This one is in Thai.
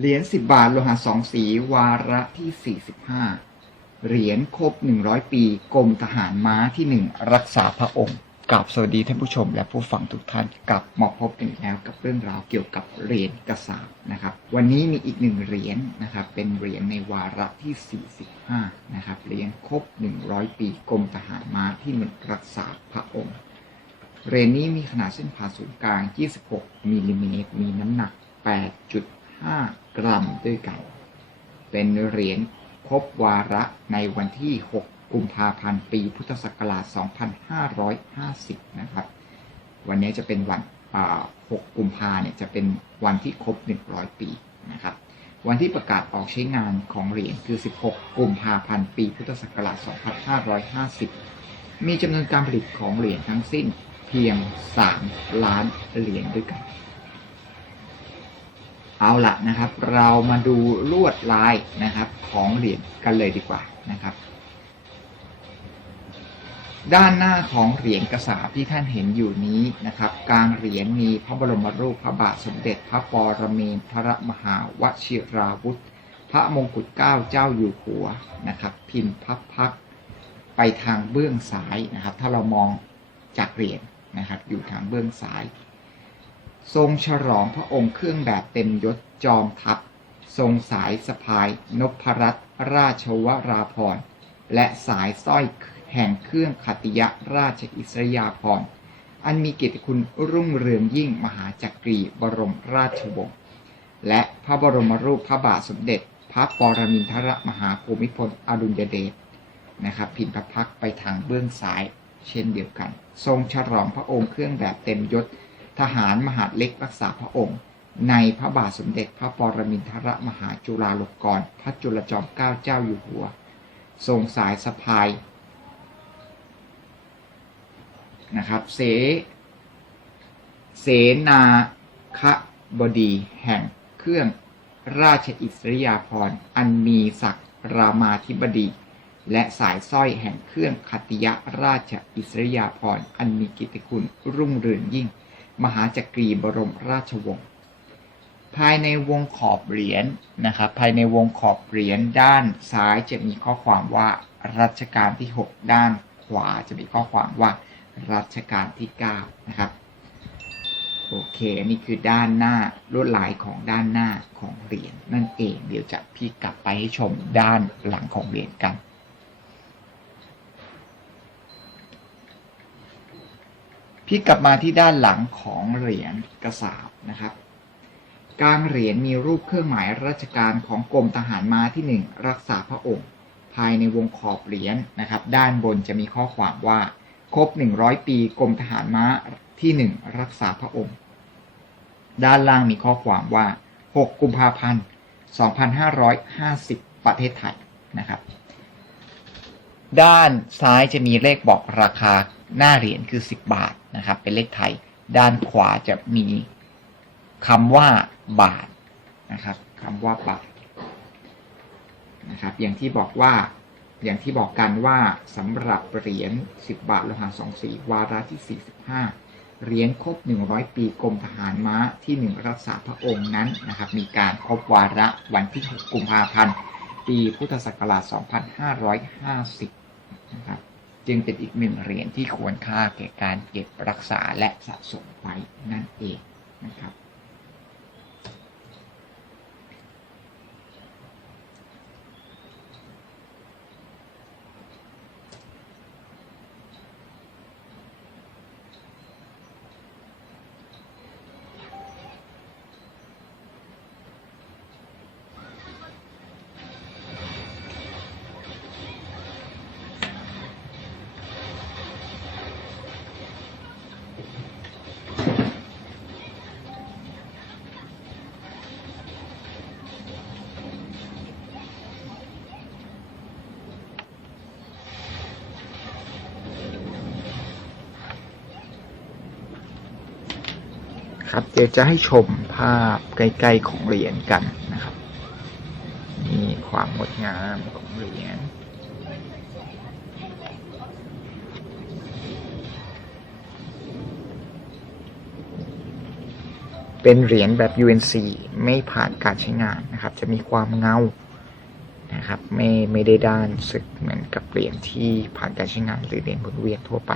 เหรียญ10บบาทโลหะสองสีวาระที่45เหรียญครบ100ปีกรมทหารม้าที่1รักษาพระองค์กราบสวัสดีท่านผู้ชม และผู้ฟังทุกท่านกลับมาพบกันอีกแล้วกับเรื่องราวเกี่ยวกับเหรียญกระสาบนะครับ วันนี้มีอีกหนึ่งเหรียญนะครับ เป็นเหรียญในวาระที่ 45 นะครับเหรียญครบ 100 ปีกรมทหารม้าที่1รักษาพระองค์เหรียญนี้มีขนาดเส้นผ่าศูนย์กลาง 26มิลลิเมตรมีน้ำหนัก 5กรัมด้วยกัน เป็นเหรียญครบวาระในวันที่ 6 กุมภาพันธ์ ปีพุทธศักราช 2550 นะครับ วันนี้จะเป็นวัน6กุมภาเนี่ยจะเป็นวันที่ครบ 100 ปีนะครับ วันที่ประกาศออกใช้งานของเหรียญคือ 16 กุมภาพันธ์ ปีพุทธศักราช 2550 มีจำนวนการผลิตของเหรียญทั้งสิ้นเพียง 3 ล้านเหรียญด้วยกัน เอาละนะครับ เรามาดูลวดลายนะครับ ของเหรียญกันเลยดีกว่านะครับ ด้านหน้าของเหรียญกระสาบที่ท่านเห็นอยู่นี้นะครับ กลางเหรียญมีพระบรมรูปพระบาทสมเด็จพระปรเมนทรมหาวชิราวุธ พระมงกุฎเกล้าเจ้าอยู่หัวนะครับ พิมพ์พับพักไปทางเบื้องซ้ายนะครับ ถ้าเรามองจากเหรียญนะครับ อยู่ทางเบื้องซ้าย ทรงฉลองพระองค์เครื่องแบบเต็มยศจอมทัพ ทรงสายสะพายนพรัตนราชวราพรและสายสร้อยแห่งเครื่องขัติยราชอิสริยาภรณ์ อันมีเกียรติคุณรุ่งเรืองยิ่งมหาจักรีบรมราชวงศ์และพระบรมรูปพระบาทสมเด็จ พระปรมินทรมหาภูมิพลอดุลยเดชนะครับพิมพ์พระพักไปทางเบื้องซ้าย เช่นเดียวกัน ทรงฉลองพระองค์เครื่องแบบเต็มยศ ทหารมหาดเล็กรักษาพระองค์ ในพระบาทสมเด็จพระปรมินทรมหาจุฬาลงกรณ์พระจุลจอมเกล้าเจ้าอยู่หัว ทรงสายสะพายนะครับเสเสนาคบดีแห่งเครื่องราชอิสริยาภรณ์อันมีศักดิ์รามาธิบดี และสายสร้อยแห่งเครื่องขัตติยราชอิสริยาภรณ์อันมีกิตติคุณรุ่งเรืองยิ่ง มหาจักรีบรมราชวงศ์ภายในวงขอบเหรียญนะครับภายในวงขอบเหรียญด้านซ้ายจะมีข้อความว่ารัชกาลที่ 6 ด้านขวาจะมีข้อความว่ารัชกาลที่9นะครับโอเคอันนี่คือด้านหน้าลวดลายของด้านหน้าของเหรียญนั่นเองเดี๋ยวจะพี่กลับไปให้ชมด้านหลังของเหรียญกัน พี่กลับมาที่ด้านหลังของเหรียญกระสาบนะครับ กลางเหรียญมีรูปเครื่องหมายราชการของกรมทหารม้าที่ 1 รักษาพระองค์ ภายในวงขอบเหรียญนะครับ ด้านบนจะมีข้อความว่าครบ 100 ปีกรมทหารม้าที่ 1 รักษาพระองค์ ด้านล่างมีข้อความว่า 6 กุมภาพันธ์ 2550 ประเทศไทยนะครับ ด้านซ้ายจะมีเลขบอกราคา หน้าเหรียญคือ 10 บาทนะครับ เป็นเลขไทย ด้านขวาจะมีคำว่าบาทนะครับคำว่าบาทนะครับ อย่างที่บอกว่าอย่างที่บอกกันว่าสำหรับเหรียญ 10 บาทโลหะสองสีวาระที่ 45 เหรียญครบ 100 ปีกรมทหารม้าที่ 1 รักษาพระองค์นั้นนะครับ มีการครบวาระวันที่ 6 กุมภาพันธ์ ปีพุทธศักราช 2550 นะครับ จึงเป็นอีกหนึ่งเหรียญที่ควรค่าแก่การเก็บรักษาและสะสมไว้นั่นเองนะครับ ครับ เดี๋ยวจะให้ชมภาพใกล้ๆของเหรียญกันนะครับ นี่ความงดงามของเหรียญเป็นเหรียญแบบ UNC ไม่ผ่านการใช้งานนะครับ จะมีความเงานะครับ ไม่ไม่ได้ด้านสึกเหมือนกับเหรียญที่ผ่านการใช้งานหรือเหรียญหมุนเวียนทั่วไป